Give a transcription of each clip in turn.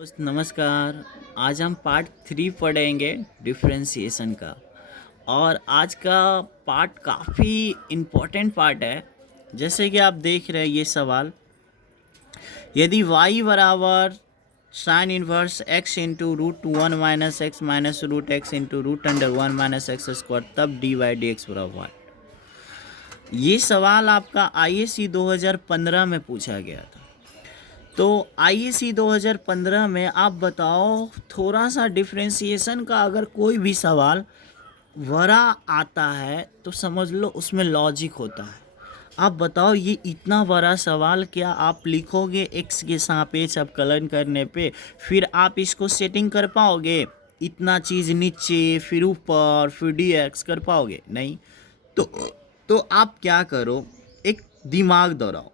दोस्त नमस्कार। आज हम पार्ट 3 पढ़ेंगे डिफरेंशिएशन का। और आज का पार्ट काफ़ी इम्पोर्टेंट पार्ट है। जैसे कि आप देख रहे हैं ये सवाल, यदि y बराबर sine inverse x into root 1 minus x minus root x into root under 1 minus x square तब डी वाई डी एक्स बराबर। ये सवाल आपका IAC 2015 में पूछा गया था। तो IAC 2015 में आप बताओ, थोड़ा सा डिफरेंशिएशन का अगर कोई भी सवाल बड़ा आता है तो समझ लो उसमें लॉजिक होता है। आप बताओ, ये इतना बड़ा सवाल क्या आप लिखोगे x के सापेक्ष अवकलन करने पे, फिर आप इसको सेटिंग कर पाओगे? इतना चीज़ नीचे फिर ऊपर फिर dx कर पाओगे? नहीं। तो तो आप क्या करो, एक दिमाग दौड़ाओ,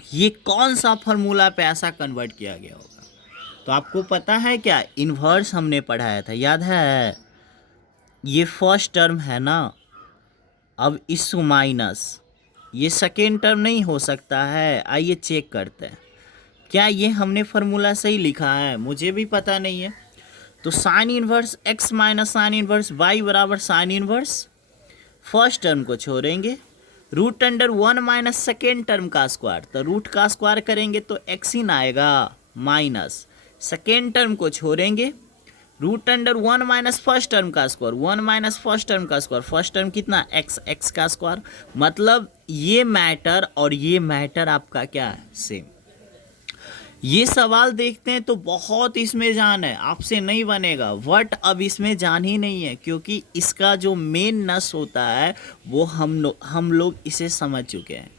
ये कौन सा फार्मूला पे ऐसा कन्वर्ट किया गया होगा। तो आपको पता है क्या, इन्वर्स हमने पढ़ाया था, याद है? ये फर्स्ट टर्म है ना, अब इस माइनस ये सेकेंड टर्म नहीं हो सकता है। आइए चेक करते हैं क्या ये हमने फार्मूला सही लिखा है। मुझे भी पता नहीं है। तो sine inverse x minus sine inverse y बराबर साइन इन्वर्स, फर्स्ट टर्म को छोड़ेंगे, root under 1 minus second term का स्क्वायर, तो रूट का स्क्वायर करेंगे तो एक्स इन आएगा, माइनस सेकेंड टर्म को छोड़ेंगे, root under 1 minus first term का स्क्वायर, 1 माइनस फर्स्ट टर्म का स्क्वायर, फर्स्ट टर्म कितना, एक्स, एक्स का स्क्वायर। मतलब ये मैटर और ये मैटर आपका क्या है, सेम। ये सवाल देखते हैं तो बहुत इसमें जान है, आपसे नहीं बनेगा, बट अब इसमें जान ही नहीं है क्योंकि इसका जो मेन नस होता है वो हम लोग इसे समझ चुके हैं।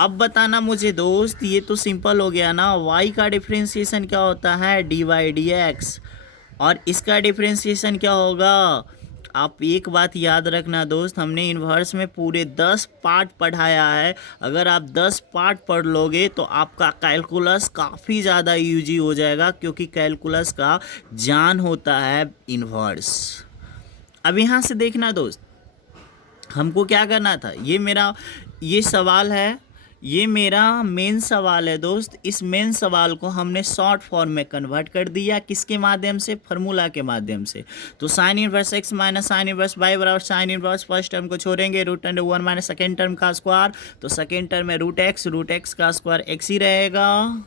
अब बताना मुझे दोस्त, ये तो सिंपल हो गया ना, y का डिफरेंशिएशन क्या होता है, डी वाई डी एक्स, और इसका डिफरेंशिएशन क्या होगा। आप एक बात याद रखना दोस्त, हमने इन्वर्स में पूरे 10 पार्ट पढ़ाया है। अगर आप 10 पार्ट पढ़ लोगे तो आपका कैलकुलस काफ़ी ज़्यादा यूजी हो जाएगा, क्योंकि कैलकुलस का जान होता है इन्वर्स। अब यहाँ से देखना दोस्त, हमको क्या करना था, ये सवाल है, ये मेरा मेन सवाल है दोस्त। इस मेन सवाल को हमने शॉर्ट फॉर्म में कन्वर्ट कर दिया, किसके माध्यम से, फार्मूला के माध्यम से। तो sine inverse x minus sine inverse y बराबर साइन इनवर्स, फर्स्ट टर्म को छोड़ेंगे, root under 1 minus second term का स्क्वायर, तो सेकेंड टर्म में रूट एक्स का स्क्वायर x ही रहेगा।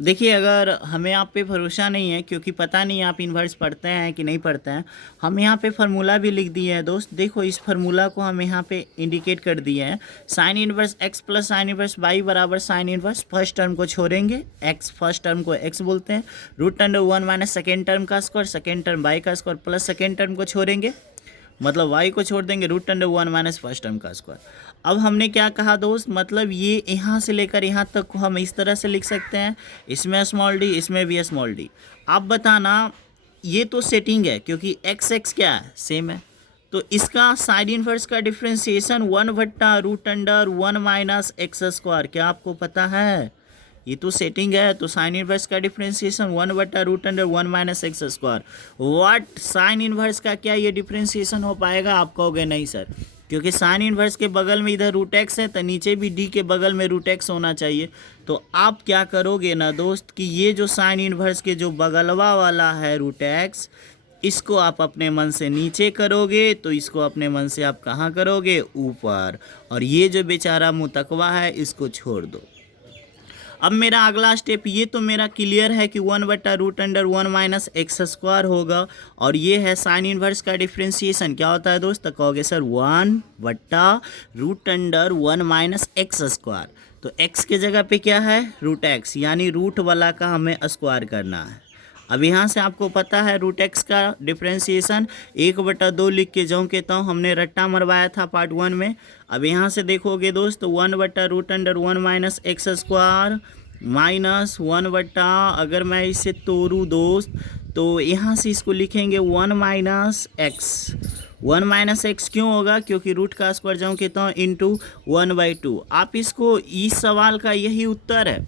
देखिए, अगर हमें आप पे भरोसा नहीं है, क्योंकि पता नहीं आप इन्वर्स पढ़ते हैं कि नहीं पढ़ते हैं, हम यहाँ पे फार्मूला भी लिख दिए हैं दोस्त। देखो, इस फार्मूला को हम यहाँ पे इंडिकेट कर दिए हैं, sine inverse x plus sine inverse y बराबर साइन इनवर्स, फर्स्ट टर्म को छोड़ेंगे, x फर्स्ट टर्म को x बोलते हैं, root under 1 minus second term का स्क्वायर, सेकेंड टर्म y का स्क्वायर, प्लस सेकेंड टर्म को छोड़ेंगे, मतलब y को छोड़ देंगे, root under 1 minus first term का स्क्वायर। अब हमने क्या कहा दोस्त, मतलब ये यहाँ से लेकर यहाँ तक को हम इस तरह से लिख सकते हैं, इसमें स्मॉल डी, इसमें भी स्मॉल डी। आप बताना, ये तो सेटिंग है क्योंकि एक्स एक्स क्या है, सेम है। तो इसका साइन इनवर्स का डिफरेंशिएशन 1/√1 माइनस एक्स स्क्वायर, क्या आपको पता है? ये तो सेटिंग है, तो साइन इनवर्स का differentiation 1/√1 minus x square. What, sine inverse का क्या ये डिफरेंशिएशन हो पाएगा? आप कहोगे नहीं सर, क्योंकि साइन इनवर्स के बगल में इधर रूट एक्स है, तो नीचे भी डी के बगल में रूट एक्स होना चाहिए। तो आप क्या करोगे ना दोस्त, कि ये जो साइन इनवर्स के जो बगलवा वाला है रूट एक्स, इसको आप अपने मन से नीचे करोगे, तो इसको अपने मन से आप कहाँ करोगे, ऊपर, और ये जो बेचारा मुतकवा है इसको छोड़ दो। अब मेरा अगला स्टेप, ये तो मेरा क्लियर है कि 1/√1 माइनस एक्स स्क्वायर होगा, और ये है साइन इनवर्स का डिफरेंशिएशन क्या होता है दोस्त, तो कहोगे सर 1/√1 माइनस एक्स स्क्वायर। तो x के जगह पे क्या है, रूट एक्स, यानी रूट वाला का हमें स्क्वायर करना है। अब यहाँ से आपको पता है रूट एक्स का डिफरेंशिएशन 1/2 लिख के जाऊँ के तो हमने रट्टा मरवाया था पार्ट 1 में। अब यहाँ से देखोगे दोस्त, 1/√1 माइनस एक्स स्क्वायर माइनस 1 अगर मैं इसे तोड़ूँ दोस्त, तो यहाँ से इसको लिखेंगे 1 माइनस एक्स। 1 माइनस एक्स क्यों होगा, क्योंकि रूट का स्क्वायर जाऊँ कहता हूँ इंटू 1/2। आप इसको, इस सवाल का यही उत्तर है।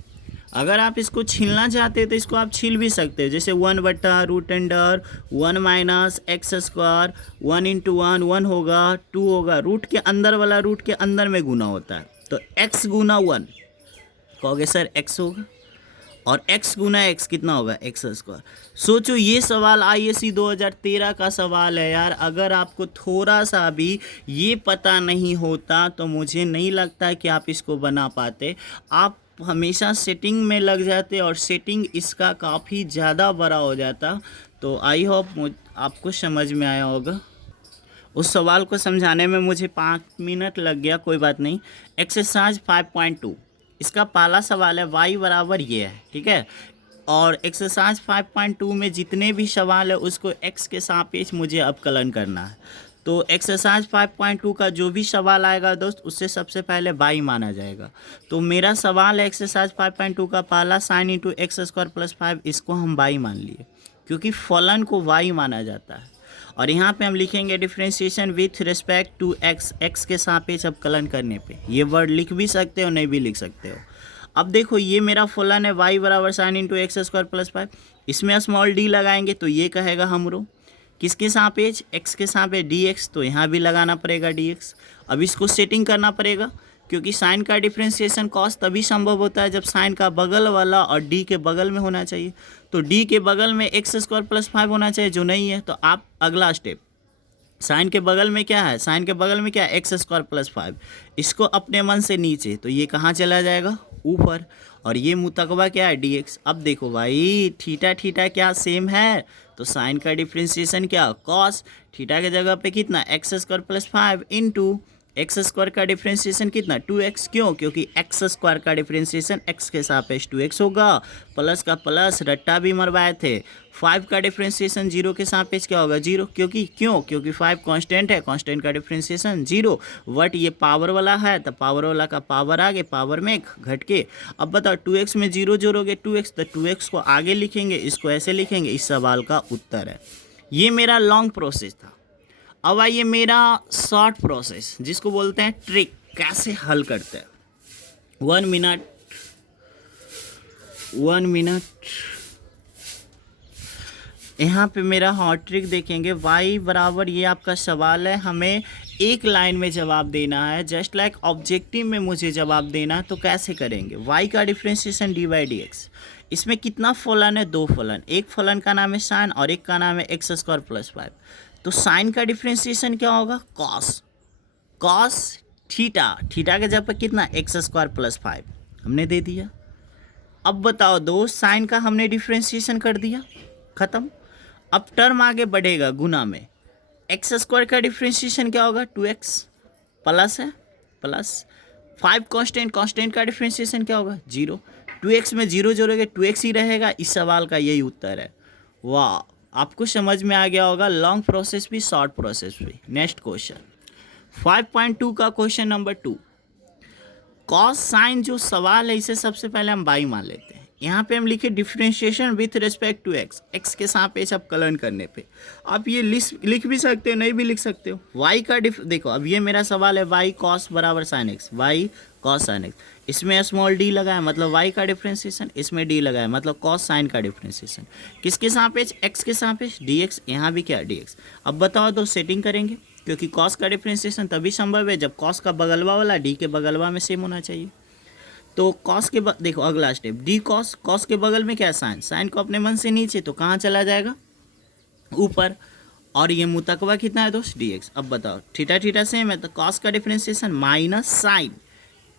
अगर आप इसको छीलना चाहते हैं तो इसको आप छील भी सकते हो, जैसे 1/√1 माइनस एक्स स्क्वायर, 1 इंटू 1 होगा, 2 होगा, रूट के अंदर वाला रूट के अंदर में गुना होता है, तो x गुना 1, कहोगे सर x होगा। और x गुना x कितना होगा एक्स स्क्वायर। सोचो ये सवाल आईएससी 2013 का सवाल है यार। अगर आपको थोड़ा सा भी ये पता नहीं होता तो मुझे नहीं लगता कि आप इसको बना पाते। आप हमेशा सेटिंग में लग जाते और सेटिंग इसका काफ़ी ज़्यादा बड़ा हो जाता। तो आई होप आपको समझ में आया होगा। उस सवाल को समझाने में मुझे 5 मिनट लग गया, कोई बात नहीं। एक्सरसाइज 5.2 इसका पहला सवाल है, y बराबर ये है, ठीक है। और एक्सरसाइज 5.2 में जितने भी सवाल है उसको x के सापेक्ष मुझे अवकलन करना है। तो एक्सरसाइज 5.2 का जो भी सवाल आएगा दोस्त उससे सबसे पहले y माना जाएगा। तो मेरा सवाल है एक्सरसाइज 5.2 का पहला sine into x square plus 5, इसको हम y मान लिए क्योंकि फलन को y माना जाता है। और यहाँ पे हम लिखेंगे differentiation with respect to x के सापेक्ष अवकलन करने पे। ये वर्ड लिख भी सकते हो नहीं भी लिख सकते हो। अब देखो ये मेरा फलन है y बराबर sine into x square plus 5, इसमें स्मॉल डी लगाएंगे तो ये कहेगा हमरो किसके सापेक्ष x के सापेक्ष dx, तो यहाँ भी लगाना पड़ेगा dx। अब इसको सेटिंग करना पड़ेगा क्योंकि साइन का डिफ्रेंशिएशन कॉस तभी संभव होता है जब साइन का बगल वाला और डी के बगल में होना चाहिए। तो डी के बगल में एक्स स्क्वायर प्लस 5 होना चाहिए जो नहीं है। तो आप अगला स्टेप, साइन के बगल में क्या है, साइन के बगल में क्या है एक्स स्क्वायर प्लस 5, इसको अपने मन से नीचे, तो ये कहाँ चला जाएगा ऊपर। और ये मुतकवा क्या है dx। अब देखो भाई थीटा थीटा क्या सेम है, तो साइन का डिफ्रेंशिएशन क्या कॉस, थीटा के जगह पे कितना x square plus 5 into x square का डिफ्रेंशिएशन कितना 2x। क्यों, क्योंकि एक्स स्क्वायर का डिफ्रेंशिएशन एक्स के सापेक्ष 2x होगा। प्लस का प्लस रट्टा भी मरवाए थे। 5 का डिफ्रेंशिएशन 0 के सापेक्ष क्या होगा 0, क्योंकि 5 कांस्टेंट है, कांस्टेंट का डिफ्रेंशिएशन 0। बट ये पावर वाला है तो पावर वाला का पावर आगे पावर में घट के। अब बताओ 2x में 0 जोड़ोगे 2x, तो 2x को आगे लिखेंगे, इसको ऐसे लिखेंगे। इस सवाल का उत्तर है। ये मेरा लॉन्ग प्रोसेस था। अब आइए मेरा शॉर्ट प्रोसेस जिसको बोलते हैं ट्रिक, कैसे हल करते हैं। 1 मिनट यहाँ पे मेरा हॉट ट्रिक देखेंगे। y बराबर ये आपका सवाल है, हमें एक लाइन में जवाब देना है, जस्ट लाइक ऑब्जेक्टिव में मुझे जवाब देना है। तो कैसे करेंगे, y का differentiation D by D x. इसमें कितना फलन है, 2 फलन, एक फलन का नाम है साइन और एक का नाम है एक्स स्क्वायर प्लस 5। तो साइन का डिफ्रेंशिएशन क्या होगा कॉस थीटा, थीटा के जगह पर कितना एक्स स्क्वायर प्लस 5 हमने दे दिया। अब बताओ दोस्त साइन का हमने डिफ्रेंशिएशन कर दिया, खत्म। अब टर्म आगे बढ़ेगा गुना में, एक्स स्क्वायर का डिफ्रेंशिएशन क्या होगा 2x प्लस है प्लस 5 कांस्टेंट का डिफ्रेंशिएशन क्या होगा 0। 2x में 0 जोड़ोगे 2x ही रहेगा। इस सवाल का यही उत्तर है। वाह, आपको समझ में आ गया होगा, लॉन्ग प्रोसेस भी शॉर्ट प्रोसेस भी। नेक्स्ट क्वेश्चन 5.2 का क्वेश्चन नंबर 2। कॉस साइन जो सवाल है इसे सबसे पहले हम बाई मान लेते हैं। यहाँ पे हम लिखे differentiation with respect to x के सापेक्ष अवकलन करने पे। आप ये लिख भी सकते हो नहीं भी लिख सकते हो। y का देखो अब ये मेरा सवाल है y कॉस बराबर sine x, y cos sine x, इसमें स्मॉल डी लगाया मतलब y का डिफ्रेंशिएशन, इसमें d लगाया मतलब कॉस साइन का डिफ्रेंशिएशन। किसके सापेक्ष x के सापेक्ष dx, यहाँ भी क्या dx। अब बताओ तो सेटिंग करेंगे क्योंकि कॉस का डिफ्रेंशिएशन तभी संभव है जब कॉस का बगलवा वाला डी के बगलवा में सेम होना चाहिए। तो कॉस के देखो अगला स्टेप डी कॉस के बगल में क्या है साइन को अपने मन से नीचे, तो कहाँ चला जाएगा ऊपर। और ये मुतकवा कितना है दोस्त dx। अब बताओ थीटा सेम है तो कॉस का डिफ्रेंशिएशन माइनस साइन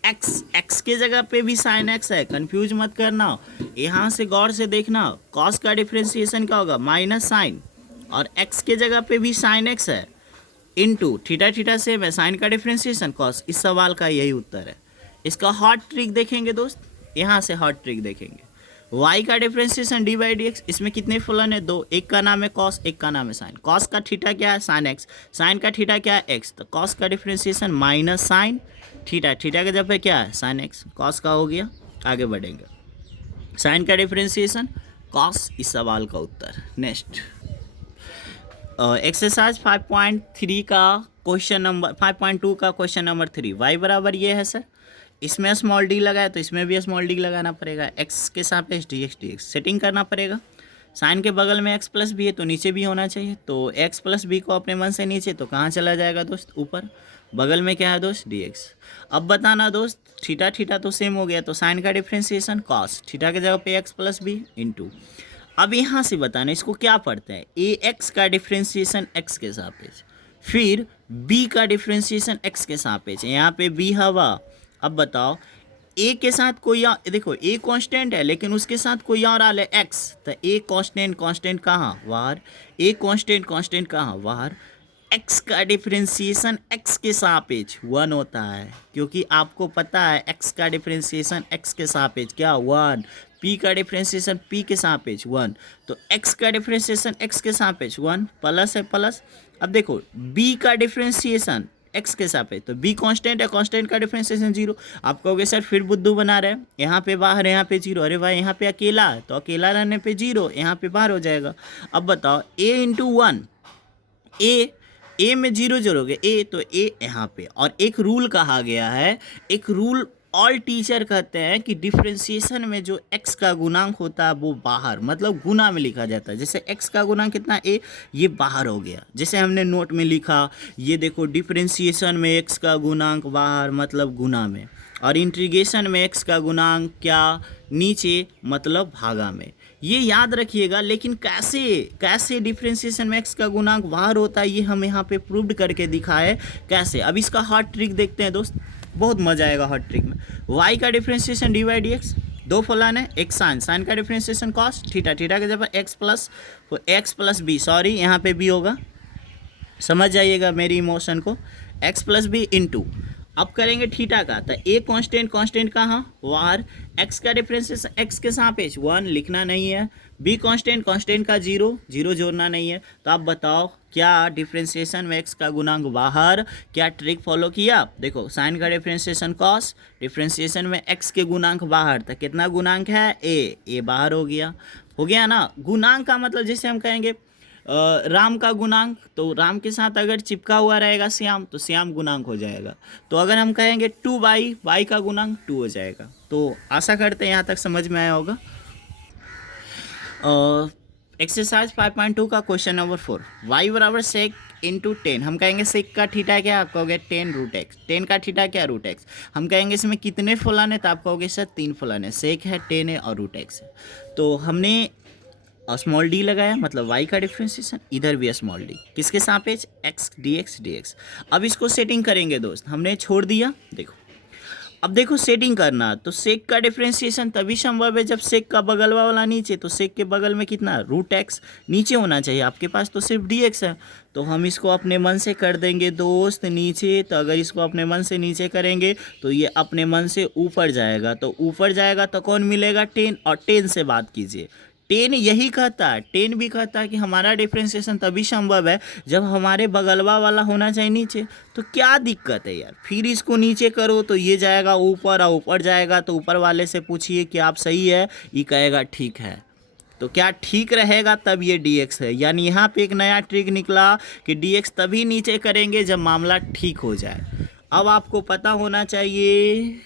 एक्स के जगह पे भी साइन एक्स है, कंफ्यूज मत करना। यहाँ से गौर से देखना, कॉस का डिफ्रेंशिएशन क्या होगा माइनस साइन और एक्स के जगह पे भी साइन एक्स है इंटू थीटा सेम है, साइन का डिफ्रेंशिएशन कॉस। इस सवाल का यही उत्तर है। इसका हॉट ट्रिक देखेंगे दोस्त, यहाँ से हॉट ट्रिक देखेंगे। y का differentiation D by D x, इसमें कितने फलन है 2, एक का नाम है कॉस एक का नाम है साइन। कॉस का थीटा क्या है साइन एक्स, साइन का थीटा क्या है एक्स, तो कॉस का डिफ्रेंशिएशन माइनस साइन थीटा के जगह पे क्या है साइन एक्स, कॉस का हो गया। आगे बढ़ेंगे, साइन का डिफ्रेंशिएशन कॉस, इस सवाल का उत्तर। नेक्स्ट एक्सरसाइज 5.3 का क्वेश्चन नंबर 5.2 का क्वेश्चन नंबर 3। y बराबर ये है सर, इसमें स्मॉल डी लगाया तो इसमें भी स्मॉल डी लगाना पड़ेगा। x के सापेक्ष dx सेटिंग करना पड़ेगा। साइन के बगल में x प्लस बी है तो नीचे भी होना चाहिए, तो x प्लस बी को अपने मन से नीचे, तो कहाँ चला जाएगा दोस्त ऊपर। बगल में क्या है दोस्त, dx। अब बताना दोस्त, थीटा थीटा तो सेम हो गया, तो साइन का डिफ्रेंसिएशन कॉस, थीटा की जगह पे x प्लस बी इंटू। अब यहाँ से बताना इसको क्या पढ़ते हैं, ए एक्स का डिफ्रेंसिएशन x के सापेक्ष, फिर b का डिफ्रेंसिएशन x के सापेक्ष, यहाँ पे b हवा। अब बताओ ए के साथ कोई और, देखो ए कांस्टेंट है लेकिन उसके साथ कोई और आ ले x, तो ए कांस्टेंट कांस्टेंट कहाँ बाहर, ए कांस्टेंट कांस्टेंट कहाँ बाहर, x का डिफरेंशिएशन x के सापेक्ष 1 होता है, क्योंकि आपको पता है x का डिफरेंशिएशन x के सापेक्ष क्या 1, p का डिफरेंशिएशन p के सापेक्ष 1, तो x का डिफरेंशिएशन x के सापेक्ष 1 प्लस है प्लस। अब देखो b का डिफरेंशिएशन x के सापेक्ष, तो b कांस्टेंट है, कांस्टेंट का डिफरेंशिएशन 0। आप कहोगे सर फिर बुद्धू बना रहे हैं, यहाँ पे बाहर यहाँ पे 0, अरे भाई यहाँ पे अकेला है तो अकेला रहने पे 0, यहाँ पे बाहर हो जाएगा। अब बताओ a इंटू 1, ए में 0 जोड़ोगे ए, तो ए यहाँ पे, और एक रूल कहा गया है, एक रूल ऑल टीचर कहते हैं कि डिफरेंशिएशन में जो x का गुणांक होता है वो बाहर, मतलब गुना में लिखा जाता है। जैसे x का गुणांक कितना a, ये बाहर हो गया, जैसे हमने नोट में लिखा, ये देखो डिफरेंशिएशन में x का गुणांक बाहर मतलब गुना में, और इंटीग्रेशन में x का गुणांक क्या नीचे मतलब भागा में। ये याद रखिएगा, लेकिन कैसे कैसे डिफरेंशिएशन में x का गुणांक बाहर होता है ये हम यहाँ पे प्रूव्ड करके दिखाए कैसे। अब इसका हॉट ट्रिक देखते हैं दोस्त, बहुत मजा आएगा हॉट ट्रिक में। y का differentiation d y d x, दो फलन है, एक साइन, साइन का डिफरेंशिएशन कॉस, थीटा, थीटा के जगह एक्स प्लस बी, सॉरी यहाँ पे बी होगा, समझ जाइएगा मेरी इमोशन को, एक्स प्लस बी इंटू। अब करेंगे थीटा का, तो ए कांस्टेंट कांस्टेंट कहाँ वार, एक्स का डिफरेंस एक्स के सापेक्ष 1 लिखना नहीं है, बी कांस्टेंट कांस्टेंट का 0 0 जोड़ना नहीं है। तो आप बताओ क्या डिफरेंशिएशन में एक्स का गुणांक बाहर, क्या ट्रिक फॉलो किया, देखो साइन का डिफरेंशिएशन कॉस, डिफरेंशिएशन में एक्स के गुणांक बाहर, तो कितना गुणांक है ए बाहर हो गया ना। गुणांक का मतलब जैसे हम कहेंगे राम का गुणांक, तो राम के साथ अगर चिपका हुआ रहेगा श्याम तो श्याम गुणांक हो जाएगा। तो अगर हम कहेंगे 2 बाई का गुणांक 2 हो जाएगा। तो आशा करते हैं यहाँ तक समझ में आया होगा। एक्सरसाइज 5.2 का क्वेश्चन नंबर 4, y बराबर सेक इंटू 10। हम कहेंगे सेक का थीटा क्या, आप कहोगे 10 रूट एक्स, 10 का थीटा क्या रूट एक्स। हम कहेंगे इसमें कितने फलन है, तो आप कहोगे सर 3 फलन है, सेक है 10 है और रूट एक्स है। तो हमने स्मॉल डी लगाया, मतलब y का डिफरेंशिएशन, इधर भी स्मॉल डी, किसके सापेक्ष x dx। अब इसको सेटिंग करेंगे दोस्त, हमने छोड़ दिया, देखो अब देखो सेटिंग करना, तो सेक का डिफरेंशिएशन तभी संभव है जब सेक का बगल वाला नीचे, तो सेक के बगल में कितना रूट एक्स नीचे होना चाहिए, आपके पास तो सिर्फ dx है। तो हम इसको अपने मन से कर देंगे दोस्त नीचे, तो अगर इसको अपने मन से नीचे करेंगे तो ये अपने मन से ऊपर जाएगा, तो ऊपर जाएगा तो कौन मिलेगा 10, और 10 से बात कीजिए। 10 यही कहता है, 10 भी कहता है कि हमारा डिफरेंशिएशन तभी संभव है जब हमारे बगलवा वाला होना चाहिए नीचे। तो क्या दिक्कत है यार, फिर इसको नीचे करो तो ये जाएगा ऊपर, और ऊपर जाएगा तो ऊपर वाले से पूछिए कि आप सही है, ये कहेगा ठीक है। तो क्या ठीक रहेगा, तब ये dx है। यानी यहाँ पे एक नया ट्रिक निकला कि dx तभी नीचे करेंगे जब मामला ठीक हो जाए। अब आपको पता होना चाहिए,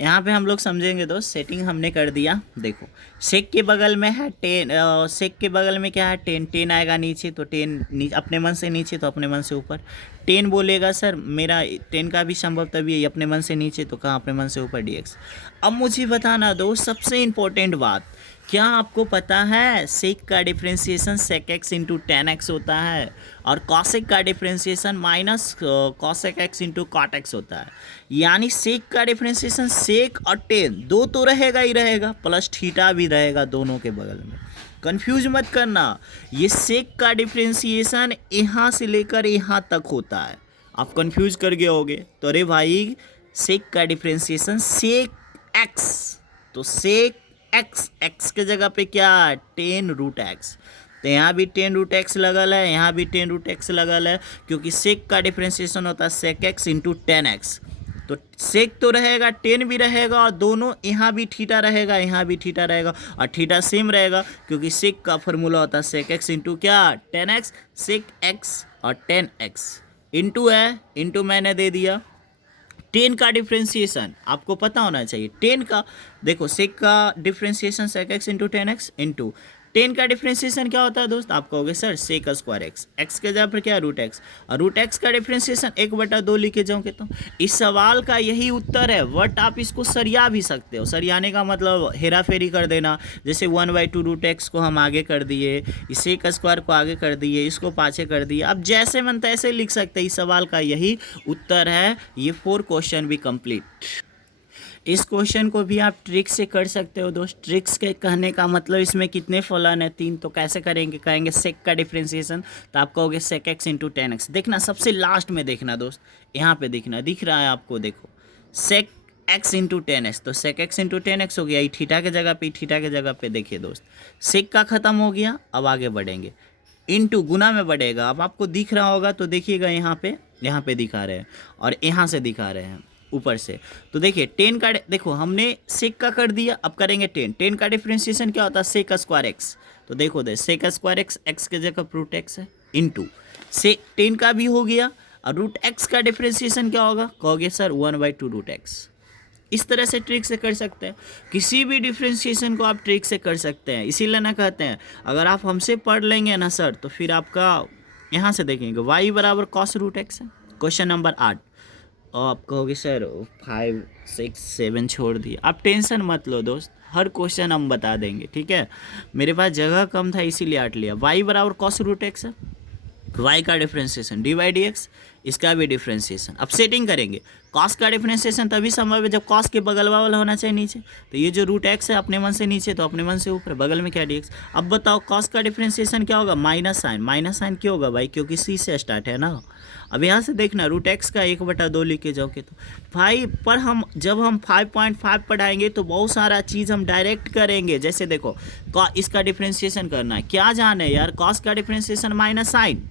यहाँ पे हम लोग समझेंगे दोस्त, सेटिंग हमने कर दिया। देखो सेक के बगल में है 10, सेक के बगल में क्या है 10, 10 आएगा नीचे, तो 10 अपने मन से नीचे तो अपने मन से ऊपर। 10 बोलेगा सर मेरा 10 का भी संभव तभी है, अपने मन से नीचे तो कहाँ अपने मन से ऊपर dx। अब मुझे बताना दोस्त सबसे इम्पोर्टेंट बात, क्या आपको पता है सेक का differentiation sec x into tan x होता है, और कॉसेक का differentiation minus cosec x into cot x होता है। यानी सेक का डिफरेंशिएशन सेक और टेन दो तो रहेगा ही रहेगा, प्लस थीटा भी रहेगा दोनों के बगल में। कंफ्यूज मत करना, ये सेक का डिफरेंशिएशन यहाँ से लेकर यहाँ तक होता है, आप कंफ्यूज कर गए होगे। तो अरे भाई सेक का डिफरेंशिएशन सेक एक्स, तो सेक एक्स के जगह पे क्या 10 रूट एक्स, तो यहाँ भी 10 रूट एक्स लगल है, यहाँ भी 10 रूट एक्स लगल है, क्योंकि सेक का डिफरेंशिएशन होता है सेक एक्स इंटू 10 एक्स। तो सेक तो रहेगा 10 भी रहेगा, और दोनों यहाँ भी थीटा रहेगा, यहाँ भी थीटा रहेगा, और थीटा सेम रहेगा, क्योंकि सेक का फॉर्मूला होता है सेक एक्स इंटू क्या 10 एक्स, सेक एक्स और 10 एक्स इंटू है, इंटू मैंने दे दिया 10 का डिफरेंशिएशन आपको पता होना चाहिए। 10 का देखो सेक का differentiation sec x into 10 x into 10 का डिफ्रेंशिएशन क्या होता है दोस्त, आप कहोगे sir sec square x, x के जगह पर क्या रूट एक्स, और रूट एक्स का डिफ्रेंशिएशन 1/2 लिखे जाओगे तो इस सवाल का यही उत्तर है। बट आप इसको सरिया भी सकते हो, सरियाने का मतलब हेरा फेरी कर देना, जैसे 1/2 रूट एक्स को हम आगे कर दिए, इस सेक स्क्वायर को आगे कर दिए, इसको पाछे कर दिए, आप जैसे मन तैसे लिख सकते हैं। इस सवाल का यही उत्तर है। ये 4 क्वेश्चन भी कंप्लीट। इस क्वेश्चन को भी आप ट्रिक से कर सकते हो दोस्त। ट्रिक्स के कहने का मतलब इसमें कितने फलन है, 3, तो कैसे करेंगे, कहेंगे सेक का डिफ्रेंशिएशन, तो आप कहोगे सेक एक्स इंटू 10x। देखना सबसे लास्ट में देखना दोस्त, यहाँ पे देखना, दिख रहा है आपको, देखो सेक एक्स इंटू 10x, तो सेक एक्स इंटू 10x हो गया, ये थीटा के जगह पे, थीटा के जगह पे देखिए दोस्त, सेक का खत्म हो गया, अब आगे बढ़ेंगे, इंटू गुना में बढ़ेगा। अब आपको दिख रहा होगा तो देखिएगा यहाँ पे दिखा रहे हैं और यहाँ से दिखा रहे हैं ऊपर से, तो देखिए 10 का, देखो हमने सेक का कर दिया, अब करेंगे 10 का डिफ्रेंशिएशन क्या होता है, सेक स्क्वायर एक्स, तो देखो सेक स्क्वायर एक्स, एक्स के जगह रूट एक्स है, इंटू से 10 का भी हो गया, और रूट एक्स का डिफ्रेंशिएशन क्या होगा, कहोगे सर 1/2 रूट एक्स। इस तरह से ट्रिक से कर सकते हैं, किसी भी डिफ्रेंशिएशन को आप ट्रिक से कर सकते हैं। इसीलिए ना कहते हैं अगर आप हमसे पढ़ लेंगे ना सर, तो फिर आपका यहाँ से देखेंगे y बराबर कॉस रूट एक्स है। क्वेश्चन नंबर 8, और आप कहोगे सर 5, 6, 7 छोड़ दिए, आप टेंशन मत लो दोस्त, हर क्वेश्चन हम बता देंगे, ठीक है। मेरे पास जगह कम था इसीलिए 8 लिया। y बराबर कॉस रूट एक्स है, y का डिफ्रेंशिएशन dy/dx, इसका भी डिफ्रेंशिएशन। अब सेटिंग करेंगे, कॉस का डिफ्रेंशिएशन तभी संभव है जब कॉस के बगल वाला होना चाहिए नीचे, तो ये जो रूट एक्स है अपने मन से नीचे तो अपने मन से ऊपर, बगल में क्या dx। अब बताओ कॉस का डिफ्रेंशिएशन क्या होगा, माइनस साइन क्यों होगा भाई, क्योंकि सी से स्टार्ट है ना। अब यहाँ से देखना रूट एक्स का 1/2 लिख के जाओगे तो भाई, पर हम जब हम 5.5 पढ़ाएंगे तो बहुत सारा चीज़ हम डायरेक्ट करेंगे। जैसे देखो इसका डिफ्रेंशिएशन करना है, क्या जान है यार, कॉस का डिफ्रेंशिएशन माइनस साइन,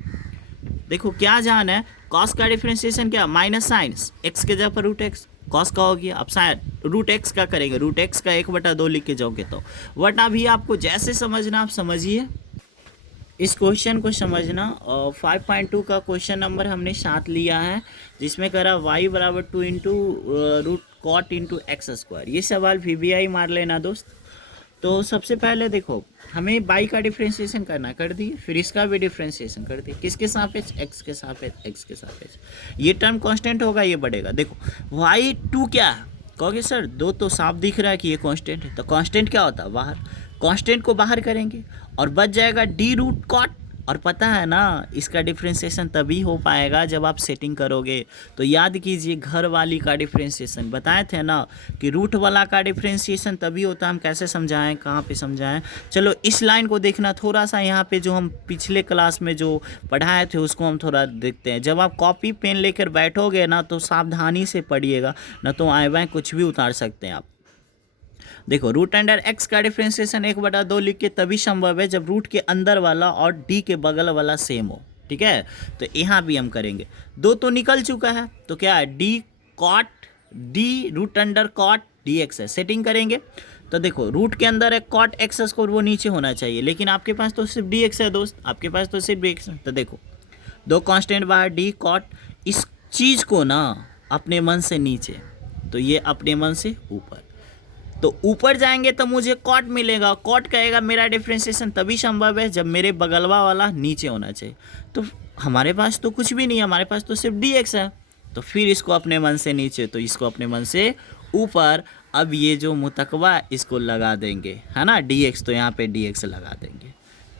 देखो क्या जान है, कॉस का डिफ्रेंशिएशन क्या, माइनस साइन, एक्स के जगह पर रूट एक्स, कॉस का हो गया। अब शायद रूट एक्स का करेंगे, रूट एक्स का 1/2 लिख के जाओगे तो, वरना भी आपको जैसे समझना आप समझिए। इस क्वेश्चन को समझना, और 5.2 का क्वेश्चन नंबर हमने 7 लिया है, जिसमें करा y बराबर 2 into root cot into x square. ये सवाल VBI मार लेना दोस्त। तो सबसे पहले देखो हमें y का डिफ्रेंशिएशन करना, कर दिए, फिर इसका भी डिफ्रेंशिएशन कर दिए, किसके सापेक्ष, x के सापेक्ष, x के सापेक्ष। ये टर्म कांस्टेंट होगा, ये बढ़ेगा। देखो y2 क्या है, कहोगे सर 2 तो साफ दिख रहा है कि ये कांस्टेंट है, तो कांस्टेंट क्या होता है, बाहर, कांस्टेंट को बाहर करेंगे और बच जाएगा डी रूट कॉट। और पता है ना इसका डिफ्रेंशिएशन तभी हो पाएगा जब आप सेटिंग करोगे। तो याद कीजिए घर वाली का डिफ्रेंशिएशन बताए थे ना कि रूट वाला का डिफ्रेंशिएशन तभी होता है। हम कैसे समझाएं, कहाँ पे समझाएं, चलो इस लाइन को देखना थोड़ा सा, यहाँ पे जो हम पिछले क्लास में जो पढ़ाए थे उसको हम थोड़ा देखते हैं। जब आप कॉपी पेन लेकर बैठोगे ना तो सावधानी से पढ़िएगा, ना तो आए बाएँ कुछ भी उतार सकते हैं आप। देखो रूट अंडर एक्स का डिफ्रेंशिएशन 1/2 लिख के तभी संभव है जब रूट के अंदर वाला और डी के बगल वाला सेम हो, ठीक है। तो यहाँ भी हम करेंगे, 2 तो निकल चुका है तो क्या है, d cot d root under cot d x है। सेटिंग करेंगे तो देखो रूट के अंदर है कॉट एक्स स्क्वायर, वो नीचे होना चाहिए, लेकिन आपके पास तो सिर्फ डी एक्स है दोस्त, आपके पास तो सिर्फ डी एक्स है। तो देखो 2 कांस्टेंट बाहर, डी कॉट, इस चीज़ को ना अपने मन से नीचे, तो ये अपने मन से ऊपर, तो ऊपर जाएंगे तो मुझे कॉट मिलेगा। कॉट कहेगा मेरा डिफ्रेंशिएशन तभी संभव है जब मेरे बगलवा वाला नीचे होना चाहिए। तो हमारे पास तो कुछ भी नहीं है, हमारे पास तो सिर्फ dx है, तो फिर इसको अपने मन से नीचे, तो इसको अपने मन से ऊपर। अब ये जो मुतकवा इसको लगा देंगे, है ना, dx, तो यहाँ पे dx लगा देंगे,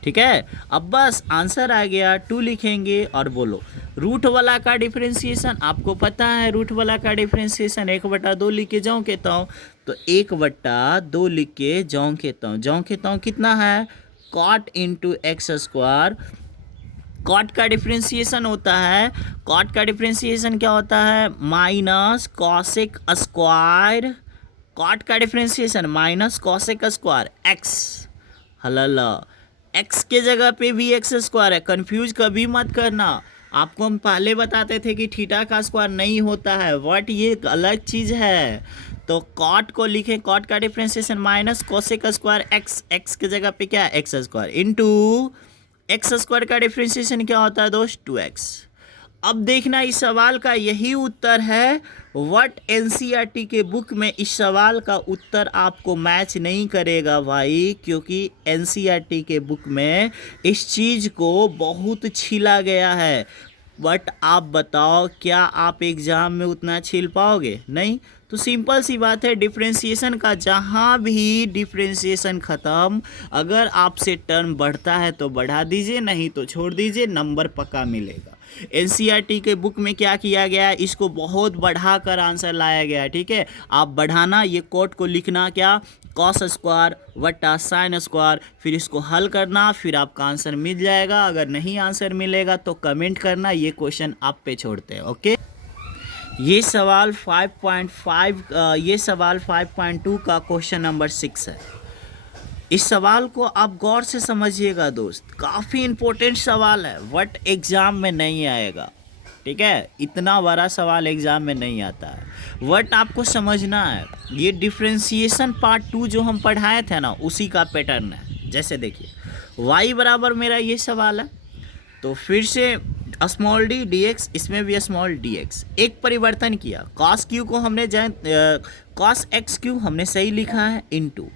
ठीक है। अब बस आंसर आ गया, 2 लिखेंगे और बोलो रूट वाला का डिफ्रेंशिएशन, आपको पता है रूट वाला का डिफ्रेंशिएशन 1/2 लिख के जाऊँ कहता हूँ, तो 1/2 लिख के जाऊँ कहता हूँ कितना है, cot into x square. Cot का डिफ्रेंशिएशन होता है, कॉट का डिफ्रेंशिएशन क्या होता है, माइनस कॉसेक स्क्वायर। कॉट का differentiation minus cosec square x, हल्ला एक्स के जगह पे भी एक्स स्क्वायर है, कंफ्यूज कभी मत करना। आपको हम पहले बताते थे कि थीटा का स्क्वायर नहीं होता है, बट ये अलग चीज़ है। तो कॉट को लिखें, कॉट का differentiation minus cosec square x, x के जगह पे क्या है x square, into x square का डिफ्रेंशिएशन क्या होता है दोस्त 2x। अब देखना इस सवाल का यही उत्तर है। व्हाट एनसीईआरटी के बुक में इस सवाल का उत्तर आपको मैच नहीं करेगा भाई, क्योंकि एनसीईआरटी के बुक में इस चीज़ को बहुत छीला गया है। बट आप बताओ, क्या आप एग्ज़ाम में उतना छील पाओगे? नहीं। तो सिंपल सी बात है, डिफ्रेंशिएशन का जहाँ भी डिफ्रेंशिएशन ख़त्म, अगर आपसे टर्म बढ़ता है तो बढ़ा दीजिए, नहीं तो छोड़ दीजिए, नंबर पक्का मिलेगा। एनसीईआरटी के बुक में क्या किया गया है, इसको बहुत बढ़ाकर आंसर लाया गया है। ठीक है, आप बढ़ाना, ये कोट को लिखना क्या, कॉस स्क्वायर वट्टा साइन स्क्वायर, फिर इसको हल करना, फिर आपका आंसर मिल जाएगा। अगर नहीं आंसर मिलेगा तो कमेंट करना, ये क्वेश्चन आप पे छोड़ते हैं। ओके, ये सवाल 5.2 का क्वेश्चन नंबर 6 है। इस सवाल को आप गौर से समझिएगा दोस्त, काफ़ी इम्पोर्टेंट सवाल है, बट एग्ज़ाम में नहीं आएगा। ठीक है, इतना बड़ा सवाल एग्ज़ाम में नहीं आता है, बट आपको समझना है। ये डिफ्रेंशिएशन पार्ट 2 जो हम पढ़ाए थे ना, उसी का पैटर्न है। जैसे देखिए, y बराबर मेरा ये सवाल है, तो फिर से स्मॉल डी डी एक्स, इसमें भी स्मॉल डी एक्स, एक परिवर्तन किया, कॉस क्यू को हमने कॉस एक्स क्यू हमने सही लिखा है इनटू,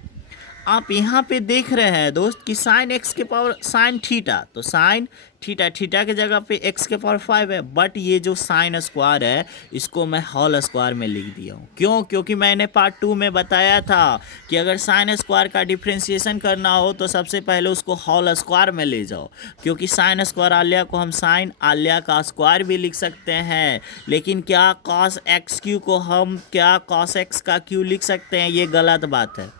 आप यहाँ पे देख रहे हैं दोस्त कि साइन एक्स के पावर साइन थीटा, तो साइन थीटा, थीटा के जगह पे एक्स के पावर 5 है, बट ये जो साइन स्क्वायर है इसको मैं होल स्क्वायर में लिख दिया हूँ। क्यों? क्योंकि मैंने पार्ट 2 में बताया था कि अगर साइन स्क्वायर का डिफ्रेंशिएशन करना हो तो सबसे पहले उसको होल स्क्वायर में ले जाओ, क्योंकि साइन स्क्वायर आलिया को हम साइन आलिया का स्क्वायर भी लिख सकते हैं, लेकिन क्या कॉस एक्स क्यू को हम क्या कॉस एक्स का क्यू लिख सकते हैं? ये गलत बात है।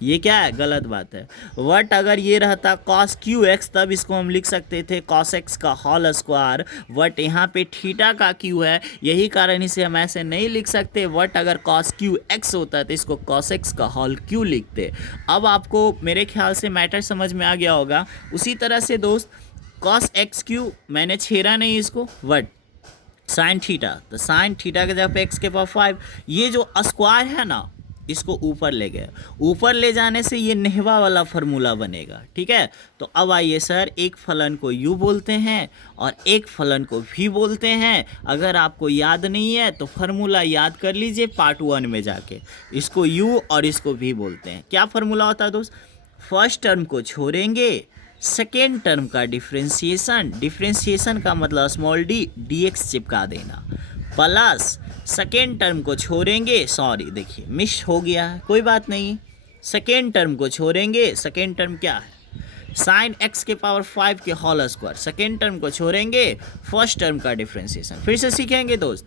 ये क्या है? गलत बात है। बट अगर ये रहता cos क्यू एक्स, तब इसको हम लिख सकते थे cos एक्स का होल स्क्वायर, बट यहाँ पे थीटा का क्यू है, यही कारण इसे हम ऐसे नहीं लिख सकते। बट अगर cos क्यू एक्स होता तो इसको cos एक्स का होल क्यू लिखते। अब आपको मेरे ख्याल से मैटर समझ में आ गया होगा। उसी तरह से दोस्त, cos एक्स क्यू मैंने छेड़ा नहीं इसको, बट साइन थीटा, तो साइन थीटा के जगह पे एक्स के पावर 5, ये जो स्क्वायर है ना, इसको ऊपर ले गए, ऊपर ले जाने से ये नेहवा वाला फार्मूला बनेगा। ठीक है, तो अब आइए सर, एक फलन को यू बोलते हैं और एक फलन को भी बोलते हैं। अगर आपको याद नहीं है तो फार्मूला याद कर लीजिए पार्ट 1 में जाके। इसको यू और इसको भी बोलते हैं। क्या फार्मूला होता है दोस्त? फर्स्ट टर्म को छोड़ेंगे, सेकेंड टर्म का डिफ्रेंशिएशन, डिफ्रेंशिएशन का मतलब स्मॉल डी डी एक्स चिपका देना, प्लस सेकेंड टर्म को छोड़ेंगे, सॉरी देखिए मिस हो गया है, कोई बात नहीं, सेकेंड टर्म को छोड़ेंगे, सेकेंड टर्म क्या है? साइन एक्स के पावर 5 के होल स्क्वायर, सेकेंड टर्म को छोड़ेंगे, फर्स्ट टर्म का डिफ्रेंशिएशन फिर से सीखेंगे दोस्त,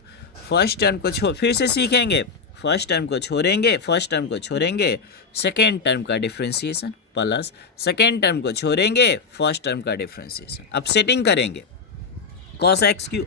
फर्स्ट टर्म को फिर से सीखेंगे, फर्स्ट टर्म को छोड़ेंगे, फर्स्ट टर्म को छोड़ेंगे, सेकेंड टर्म का डिफ्रेंशिएशन, प्लस सेकेंड टर्म को छोड़ेंगे, फर्स्ट टर्म का डिफ्रेंशिएशन। अब सेटिंग करेंगे कॉस एक्स क्यू।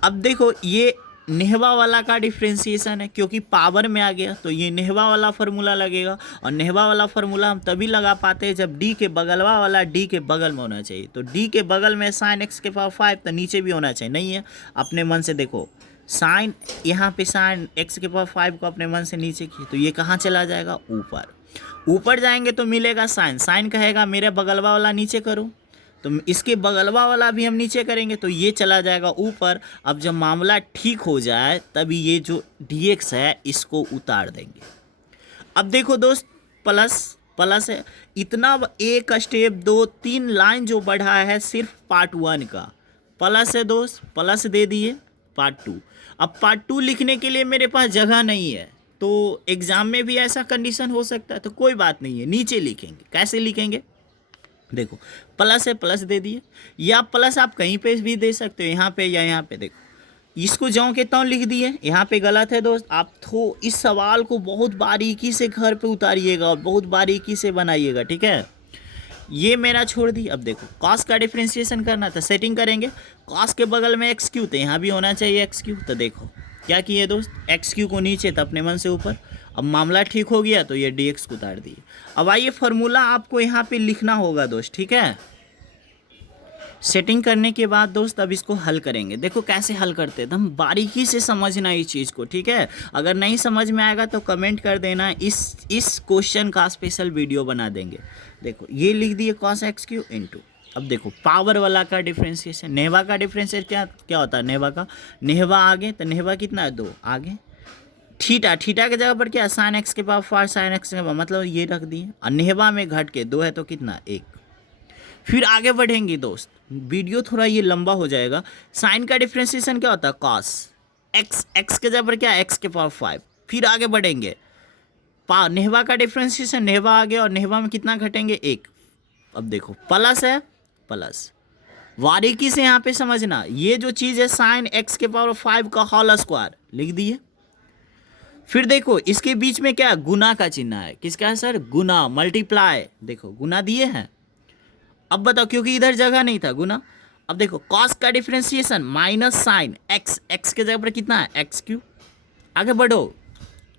अब देखो ये नेहवा वाला का डिफ्रेंशिएशन है, क्योंकि पावर में आ गया तो ये नेहवा वाला फार्मूला लगेगा, और नेहवा वाला फार्मूला हम तभी लगा पाते हैं जब डी के बगलवा वाला डी के बगल में होना चाहिए। तो डी के बगल में साइन एक्स के पावर 5, तो नीचे भी होना चाहिए, नहीं है? अपने मन से देखो, साइन यहाँ पे साइन एक्स के पावर 5 को अपने मन से नीचे किए, तो ये कहाँ चला जाएगा? ऊपर। ऊपर जाएंगे तो मिलेगा साइन, साइन कहेगा मेरे बगलवा वाला नीचे करो, तो इसके बगलवा वाला भी हम नीचे करेंगे, तो ये चला जाएगा ऊपर। अब जब मामला ठीक हो जाए तभी ये जो dx है इसको उतार देंगे। अब देखो दोस्त, प्लस है, इतना एक स्टेप 2-3 लाइन जो बढ़ा है सिर्फ पार्ट 1 का, प्लस है दोस्त, प्लस दे दिए पार्ट 2। अब पार्ट 2 लिखने के लिए मेरे पास जगह नहीं है, तो एग्ज़ाम में भी ऐसा कंडीशन हो सकता है, तो कोई बात नहीं है, नीचे लिखेंगे। कैसे लिखेंगे? देखो, प्लस है, प्लस दे दिए, या प्लस आप कहीं पे भी दे सकते हो, यहाँ पे या यहाँ पे। देखो, इसको ज्यों के त्यों लिख दिए, यहाँ पे गलत है दोस्त। आप इस सवाल को बहुत बारीकी से घर पे उतारिएगा और बहुत बारीकी से बनाइएगा। ठीक है, ये मेरा छोड़ दी। अब देखो, कॉस का डिफ्रेंशिएशन करना था, सेटिंग करेंगे। कॉस के बगल में एक्स क्यू, तो यहाँ भी होना चाहिए एक्स क्यू। तो देखो क्या किए दोस्त, एक्स क्यू को नीचे तो अपने मन से ऊपर। अब मामला ठीक हो गया तो ये डी एक्स को उतार दिए। अब आइए फार्मूला आपको यहाँ पे लिखना होगा दोस्त। ठीक है, सेटिंग करने के बाद दोस्त अब इसको हल करेंगे। देखो कैसे हल करते हैं, एकदम बारीकी से समझना इस चीज़ को। ठीक है, अगर नहीं समझ में आएगा तो कमेंट कर देना, इस क्वेश्चन का स्पेशल वीडियो बना देंगे। देखो ये लिख दिए cos एक्स क्यू इंटू अब देखो पावर वाला का डिफ्रेंशिएशन, नेहवा का डिफ्रेंशिएशन क्या क्या होता है, नेहवा का, नेहवा आगे तो नेहवा कितना है 2 आगे, थीटा, थीटा के जगह पर क्या है साइन एक्स के पावर 5 साइन एक्स के पावर, मतलब ये रख दिए, और नेहवा में घट के 2 है तो कितना 1। फिर आगे बढ़ेंगे दोस्त, वीडियो थोड़ा ये लंबा हो जाएगा। साइन का डिफ्रेंशिएशन क्या होता है कॉस एक्स, एक्स के जगह पर क्या है एक्स के पावर 5। फिर आगे बढ़ेंगे, नेहवा का डिफ्रेंशिएशन, नेहवा आगे और नेहवा में कितना घटेंगे 1। अब देखो प्लस है प्लस, बारीकी से यहाँ पे समझना, ये जो चीज़ है साइन एक्स के पावर 5 का होल स्क्वायर लिख दिए। फिर देखो इसके बीच में क्या है गुना का चिन्ह है, किसका है सर गुना, मल्टीप्लाई, देखो गुना दिए हैं। अब बताओ क्योंकि इधर जगह नहीं था गुना। अब देखो कॉस का differentiation minus sine x, x के जगह पर कितना है एक्स क्यू, आगे बढ़ो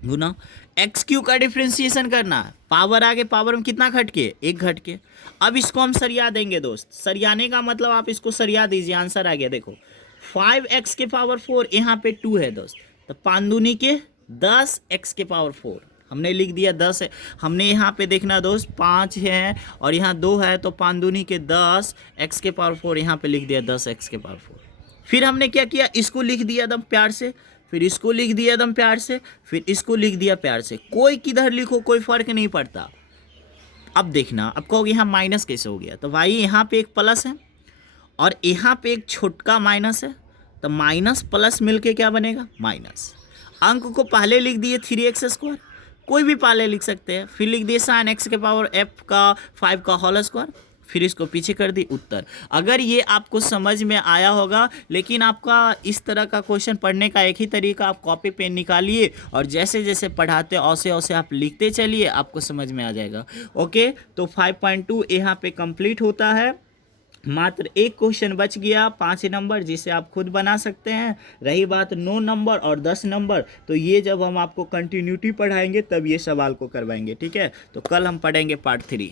गुना, एक्स क्यू का डिफरेंशिएशन करना है, पावर आगे पावर में कितना घट के 1 घट के। अब इसको हम सरिया देंगे दोस्त, सरियाने का मतलब आप इसको सरिया दीजिए, आंसर आ गया देखो 5x के पावर 4, यहाँ पे 2 है दोस्त, तो 5 दूनी के 10 x के पावर 4 हमने लिख दिया 10 है। हमने यहाँ पे देखना दोस्त 5 है और यहाँ 2 है, तो 5 दूनी के 10 x के पावर 4, यहाँ पे लिख दिया 10 x के पावर 4। फिर हमने क्या किया, इसको लिख दिया एकदम प्यार से, फिर इसको लिख दिया एकदम प्यार से, फिर इसको लिख दिया प्यार से, कोई किधर लिखो कोई फर्क नहीं पड़ता। अब देखना, अब कहोगे यहाँ माइनस कैसे हो गया, तो भाई यहाँ पे एक प्लस है और यहाँ पे एक छोटका माइनस है, तो माइनस प्लस मिलके क्या बनेगा माइनस। अंक को पहले लिख दिए 3x², कोई भी पहले लिख सकते हैं, फिर लिख दिए साइन एक्स के पावर f का 5 का होल स्क्वायर, फिर इसको पीछे कर दी उत्तर। अगर ये आपको समझ में आया होगा, लेकिन आपका इस तरह का क्वेश्चन पढ़ने का एक ही तरीका, आप कॉपी पेन निकालिए और जैसे जैसे पढ़ाते औसे औसे आप लिखते चलिए, आपको समझ में आ जाएगा। ओके, तो 5.2 यहाँ पे कंप्लीट होता है। मात्र एक क्वेश्चन बच गया 5 नंबर, जिसे आप खुद बना सकते हैं। रही बात 9 नंबर और 10 नंबर, तो ये जब हम आपको कंटिन्यूटी पढ़ाएंगे तब ये सवाल को करवाएंगे, ठीक है। तो कल हम पढ़ेंगे पार्ट 3।